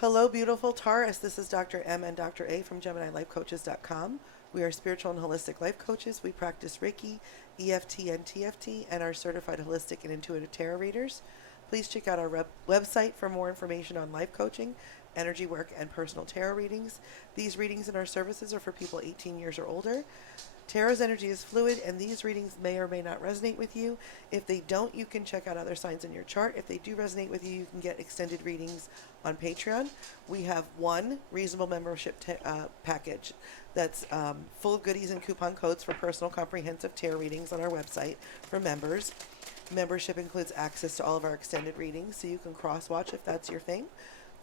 Hello, beautiful Taurus. This is Dr. M and Dr. A from GeminiLifeCoaches.com. We are spiritual and holistic life coaches. We practice Reiki, EFT, and TFT, and are certified holistic and intuitive tarot readers. Please check out our website for more information on life coaching, energy work, and personal tarot readings. These readings and our services are for people 18 years or older. Tarot's energy is fluid, and these readings may or may not resonate with you. If they don't, you can check out other signs in your chart. If they do resonate with you, you can get extended readings on Patreon. We have one reasonable membership package that's full of goodies and coupon codes for personal comprehensive tarot readings on our website for members. Membership includes access to all of our extended readings, so you can cross-watch if that's your thing.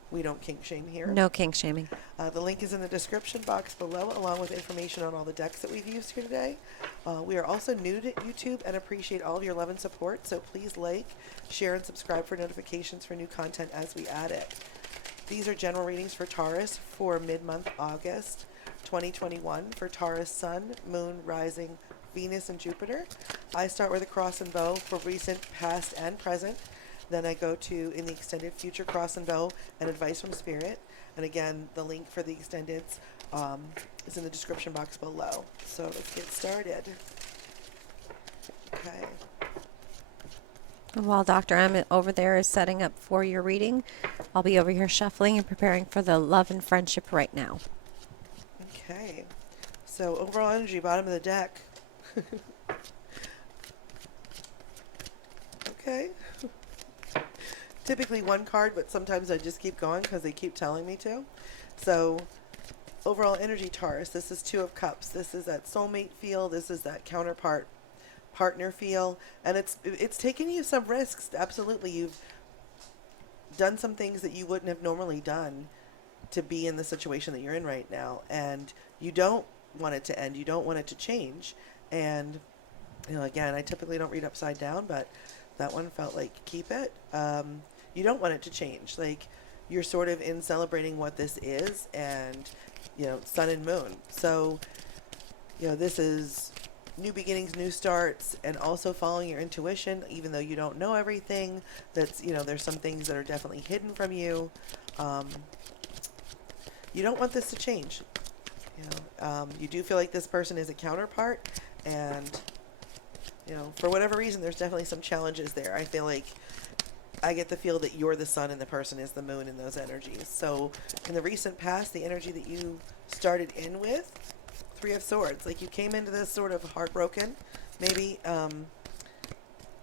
We don't kink shame here. No kink shaming. The link is in the description box below, along with information on all the decks that we've used here today. We are also new to YouTube and appreciate all of your love and support, so please like, share, and subscribe for notifications for new content as we add it. These are general readings for Taurus for mid-month August 2021 for Taurus Sun, Moon, Rising, Venus, and Jupiter. I start with a cross and bow for recent, past, and present. Then I go to, in the extended, future cross and bow and advice from spirit. And again, the link for the extendeds is in the description box below. So let's get started. Okay. And while Dr. M over there is setting up for your reading, I'll be over here shuffling and preparing for the love and friendship right now. Okay. So overall energy, bottom of the deck. Okay. Typically one card, but sometimes I just keep going because they keep telling me to. So, overall energy, Taurus. This is Two of Cups. This is that soulmate feel. This is that counterpart partner feel. And it's taken you some risks. Absolutely. You've done some things that you wouldn't have normally done to be in the situation that you're in right now. And you don't want it to end. You don't want it to change. And, again, I typically don't read upside down, but that one felt like keep it. You don't want it to change. Like, you're sort of in celebrating what this is and, sun and moon. So, this is new beginnings, new starts, and also following your intuition, even though you don't know everything. That's, there's some things that are definitely hidden from you. You don't want this to change. You do feel like this person is a counterpart, and, for whatever reason, there's definitely some challenges there. I feel like I get the feel that you're the sun and the person is the moon in those energies. So in the recent past, the energy that you started in with, Three of Swords, like you came into this sort of heartbroken, maybe, and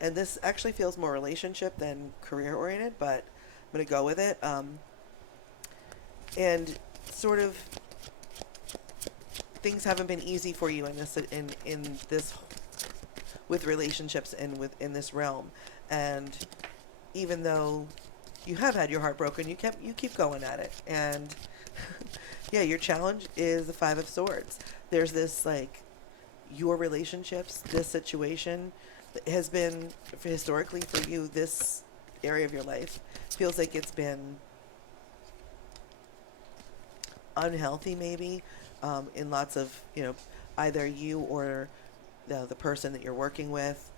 this actually feels more relationship than career oriented, but I'm going to go with it. And sort of things haven't been easy for you in this with relationships and within this realm. And even though you have had your heart broken, you keep going at it. And yeah, your challenge is the Five of Swords. There's this, like, your relationships, this situation has been, historically for you, this area of your life feels like it's been unhealthy, maybe, in lots of, either you or the person that you're working with,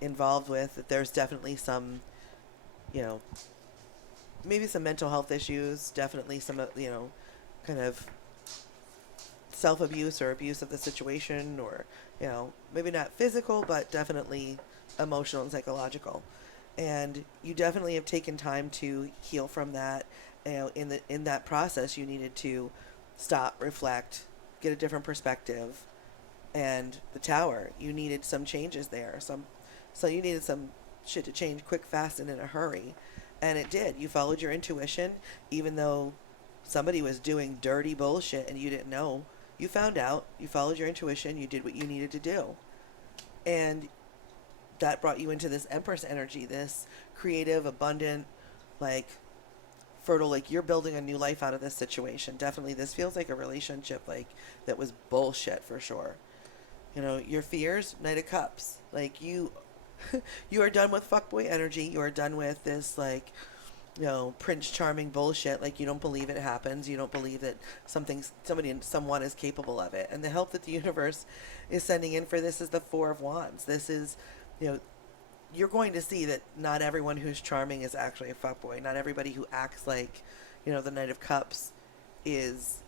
involved with, that there's definitely some, maybe some mental health issues, definitely some, kind of self-abuse or abuse of the situation, or, maybe not physical, but definitely emotional and psychological. And you definitely have taken time to heal from that. In that process, you needed to stop, reflect, get a different perspective. And the Tower, you needed some changes there. So you needed some shit to change quick, fast, and in a hurry. And it did. You followed your intuition, even though somebody was doing dirty bullshit and you didn't know. You found out, you followed your intuition, you did what you needed to do. And that brought you into this Empress energy, this creative, abundant, like, fertile, like you're building a new life out of this situation. Definitely, this feels like a relationship, like, that was bullshit for sure. Your fears, Knight of Cups. Like, you are done with fuckboy energy. You are done with this, like, Prince Charming bullshit. Like, you don't believe it happens. You don't believe that someone is capable of it. And the help that the universe is sending in for this is the Four of Wands. This is, you're going to see that not everyone who's charming is actually a fuckboy. Not everybody who acts like, the Knight of Cups is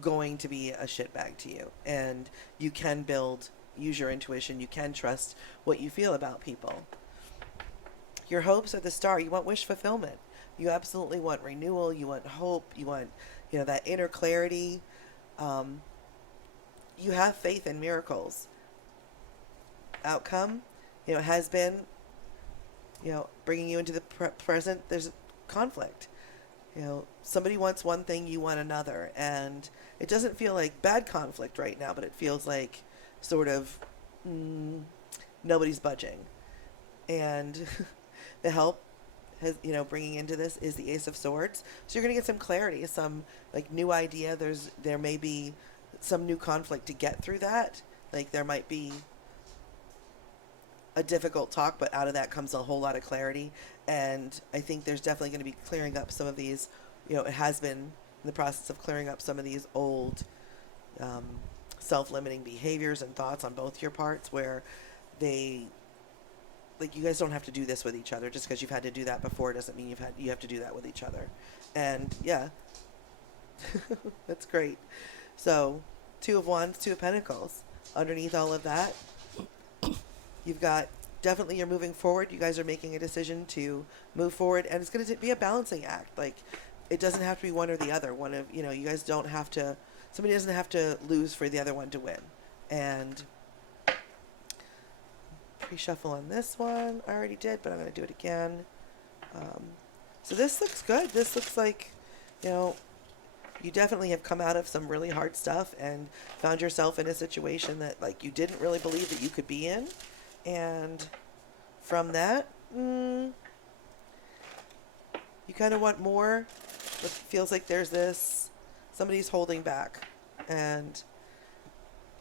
going to be a shitbag to you. And you can use your intuition. You can trust what you feel about people. Your hopes are the star. You want wish fulfillment. You absolutely want renewal. You want hope. You want, that inner clarity. You have faith in miracles. Outcome, has been, bringing you into the present. There's conflict. Somebody wants one thing, you want another. And it doesn't feel like bad conflict right now, but it feels like sort of nobody's budging. And the help has, bringing into this is the Ace of Swords. So you're going to get some clarity, some like new idea. There may be some new conflict to get through that. Like there might be a difficult talk, but out of that comes a whole lot of clarity. And I think there's definitely going to be clearing up some of these, it has been in the process of clearing up some of these old self-limiting behaviors and thoughts on both your parts, where you guys don't have to do this with each other. Just because you've had to do that before doesn't mean you have to do that with each other. And yeah, that's great. So 2 of Wands, 2 of Pentacles. Underneath all of that, you've got definitely you're moving forward. You guys are making a decision to move forward, and it's going to be a balancing act. Like it doesn't have to be one or the other. One of, you guys don't have to, somebody doesn't have to lose for the other one to win. And pre-shuffle on this one. I already did, but I'm going to do it again. So this looks good. This looks like, you definitely have come out of some really hard stuff and found yourself in a situation that like you didn't really believe that you could be in. And from that, you kind of want more. It feels like there's somebody's holding back, and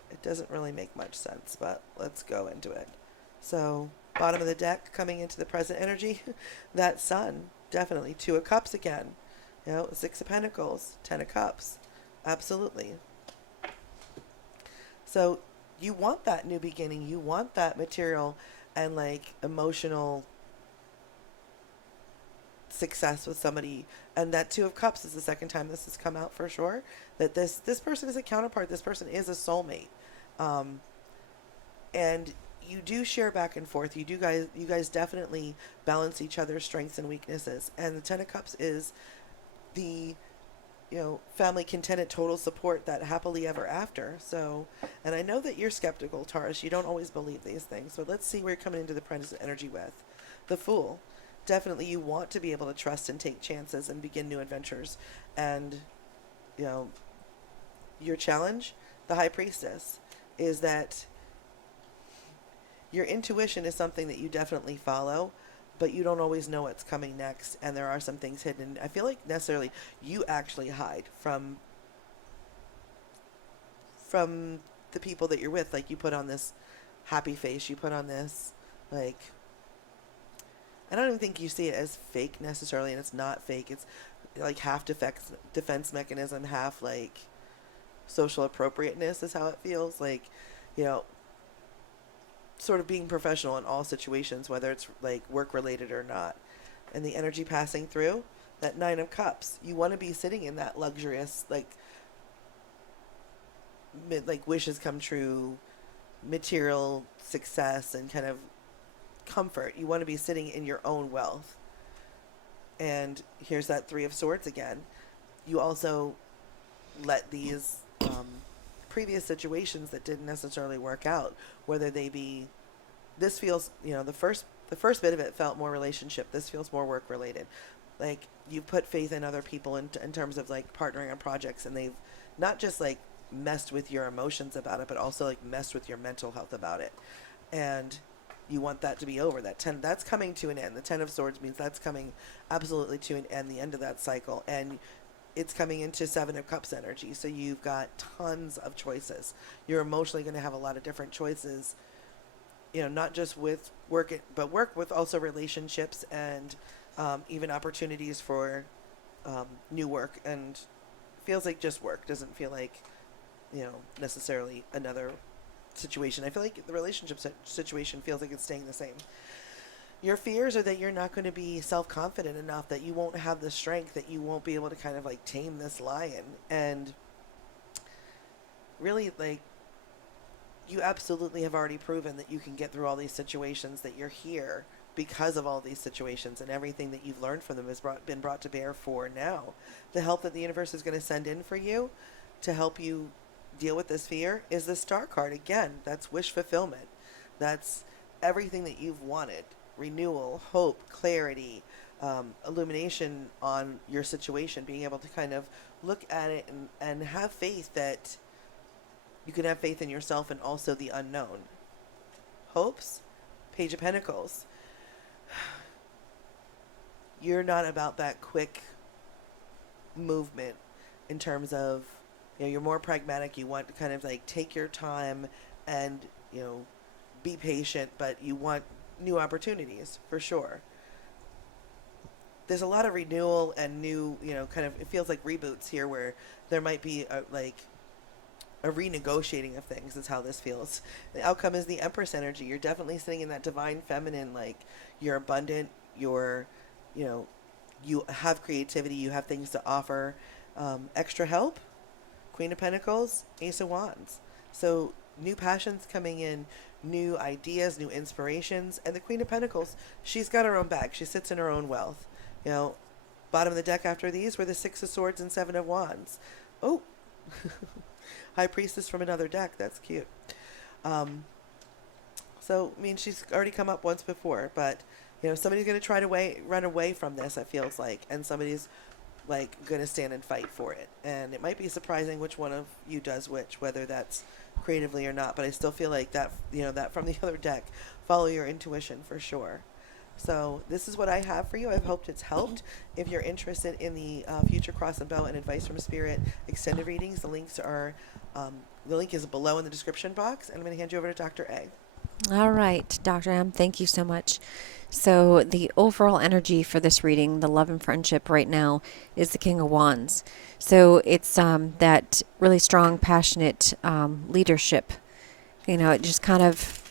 it doesn't really make much sense, but let's go into it. So bottom of the deck, coming into the present energy, that Sun, definitely 2 of Cups again. 6 of Pentacles, 10 of Cups. Absolutely. So you want that new beginning. You want that material and like emotional success with somebody. And that 2 of Cups is the second time this has come out for sure. That this person is a counterpart. This person is a soulmate. And you do share back and forth. You guys definitely balance each other's strengths and weaknesses. And the 10 of Cups is the family contented, total support, that happily ever after. So, and I know that you're skeptical, Taurus. You don't always believe these things. So let's see where you're coming into the present energy with. The Fool. Definitely you want to be able to trust and take chances and begin new adventures. And, your challenge, the High Priestess, is that your intuition is something that you definitely follow, but you don't always know what's coming next, and there are some things hidden. I feel like necessarily you actually hide from the people that you're with. Like you put on this happy face, you put on this, like, I don't even think you see it as fake necessarily, and it's not fake. It's like half defense mechanism, half like social appropriateness is how it feels. Like, sort of being professional in all situations, whether it's like work related or not. And the energy passing through, that 9 of Cups, you want to be sitting in that luxurious, like wishes come true, material success and kind of comfort. You want to be sitting in your own wealth. And here's that 3 of Swords again. You also let these previous situations that didn't necessarily work out, whether they be, this feels, the first bit of it felt more relationship. This feels more work related. Like you put faith in other people in terms of like partnering on projects, and they've not just like messed with your emotions about it, but also like messed with your mental health about it. And you want that to be over. That 10, that's coming to an end. The 10 of Swords means that's coming absolutely to an end, the end of that cycle. And it's coming into 7 of Cups energy. So you've got tons of choices. You're emotionally going to have a lot of different choices, not just with work, but work with also relationships and even opportunities for new work. And feels like just work. Doesn't feel like, necessarily another situation. I feel like the relationship situation feels like it's staying the same. Your fears are that you're not going to be self-confident enough, that you won't have the strength, that you won't be able to kind of like tame this lion. And really, like, you absolutely have already proven that you can get through all these situations, that you're here because of all these situations, and everything that you've learned from them has been brought to bear for now. The help that the universe is going to send in for you to help you deal with this fear is the star card. Again, that's wish fulfillment. That's everything that you've wanted: renewal, hope, clarity, illumination on your situation, being able to kind of look at it and have faith that you can have faith in yourself and also the unknown. Hopes, Page of Pentacles. You're not about that quick movement in terms of, you're more pragmatic. You want to kind of like take your time and, be patient, but you want new opportunities for sure. There's a lot of renewal and new, kind of, it feels like reboots here, where there might be a renegotiating of things is how this feels. The outcome is the Empress energy. You're definitely sitting in that divine feminine, like you're abundant, you have creativity, you have things to offer. Extra help, Queen of Pentacles, Ace of Wands. So new passions coming in, new ideas, new inspirations. And the Queen of Pentacles, she's got her own bag. She sits in her own wealth. Bottom of the deck after these were the Six of Swords and Seven of Wands. Oh, High Priestess from another deck. That's cute. So, she's already come up once before, but, somebody's going to try to run away from this, it feels like, and somebody's, like, going to stand and fight for it. And it might be surprising which one of you does which, whether that's creatively or not, but I still feel like that, that from the other deck, follow your intuition for sure. So this is what I have for you. I've hoped it's helped. If you're interested in the Future Cross and Bow and Advice from Spirit extended readings, the link is below in the description box, and I'm going to hand you over to Dr. A. All right, Dr. M, thank you so much. So the overall energy for this reading, the love and friendship right now, is the King of Wands. So it's that really strong, passionate leadership. It just kind of,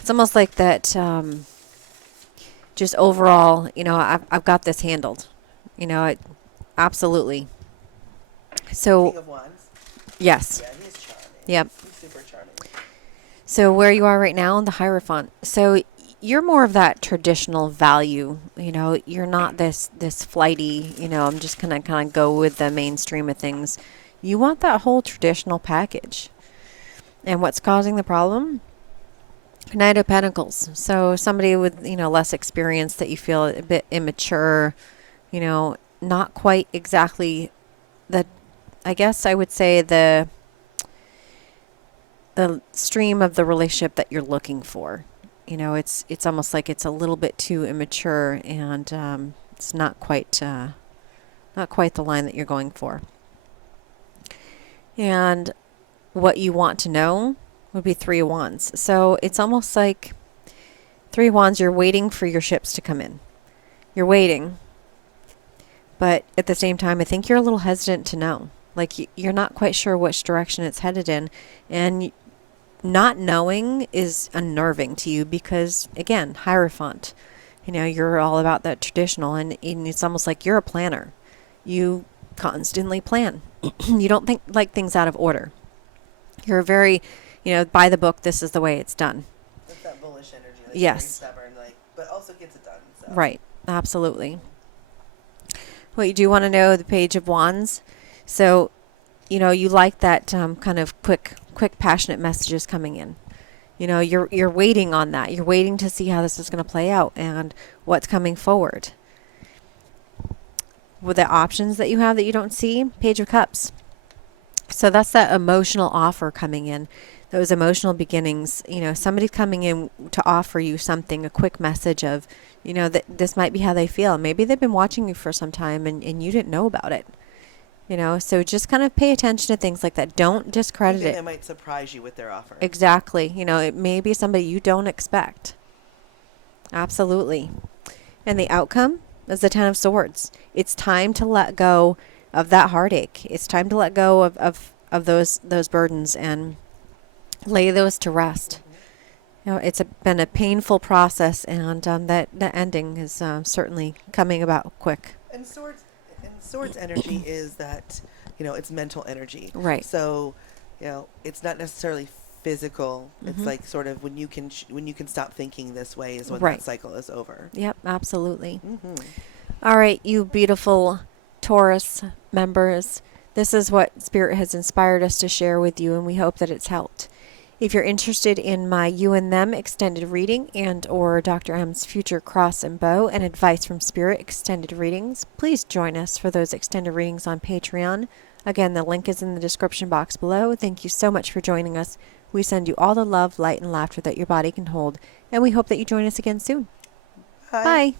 it's almost like that, just overall, I've got this handled. Absolutely. So, King of Wands. Yes. Yeah, he's charming. Yep. He's super charming. So where you are right now, the Hierophant. So you're more of that traditional value. You're not this flighty, I'm just going to kind of go with the mainstream of things. You want that whole traditional package. And what's causing the problem? Knight of Pentacles. So somebody with, less experience, that you feel a bit immature, not quite exactly I guess I would say the stream of the relationship that you're looking for. It's almost like it's a little bit too immature, and it's not quite the line that you're going for. And what you want to know would be Three of Wands. So it's almost like Three of Wands, you're waiting for your ships to come in. You're waiting. But at the same time, I think you're a little hesitant to know. Like, you're not quite sure which direction it's headed in. And not knowing is unnerving to you because, again, Hierophant. You're all about that traditional. And it's almost like you're a planner. You constantly plan. You don't like things out of order. You're very, by the book, this is the way it's done. That's that bullish energy. Like, yes. Very stubborn, but also gets it done. So. Right. Absolutely. What you do want to know, the Page of Wands. So, you like that kind of quick, passionate messages coming in. You're waiting on that. You're waiting to see how this is going to play out and what's coming forward. With the options that you have that you don't see, Page of Cups. So that's that emotional offer coming in. Those emotional beginnings. Somebody's coming in to offer you something, a quick message of, that this might be how they feel. Maybe they've been watching you for some time and you didn't know about it. So just kind of pay attention to things like that. Don't discredit it. They might surprise you with their offer. Exactly. It may be somebody you don't expect. Absolutely. And the outcome is the Ten of Swords. It's time to let go of that heartache. It's time to let go of those burdens and lay those to rest. It's been a painful process, and that the ending is certainly coming about quick. And swords energy is that, it's mental energy. Right. So, it's not necessarily physical. It's Mhm. like sort of when you can stop thinking this way is when Right. that cycle is over. Yep, absolutely. Hmm. All right, you beautiful Taurus members. This is what Spirit has inspired us to share with you, and we hope that it's helped. If you're interested in my You and Them extended reading and or Dr. M's Future Cross and Bow and Advice from Spirit extended readings, please join us for those extended readings on Patreon. Again, the link is in the description box below. Thank you so much for joining us. We send you all the love, light, and laughter that your body can hold, and we hope that you join us again soon. Bye. Bye.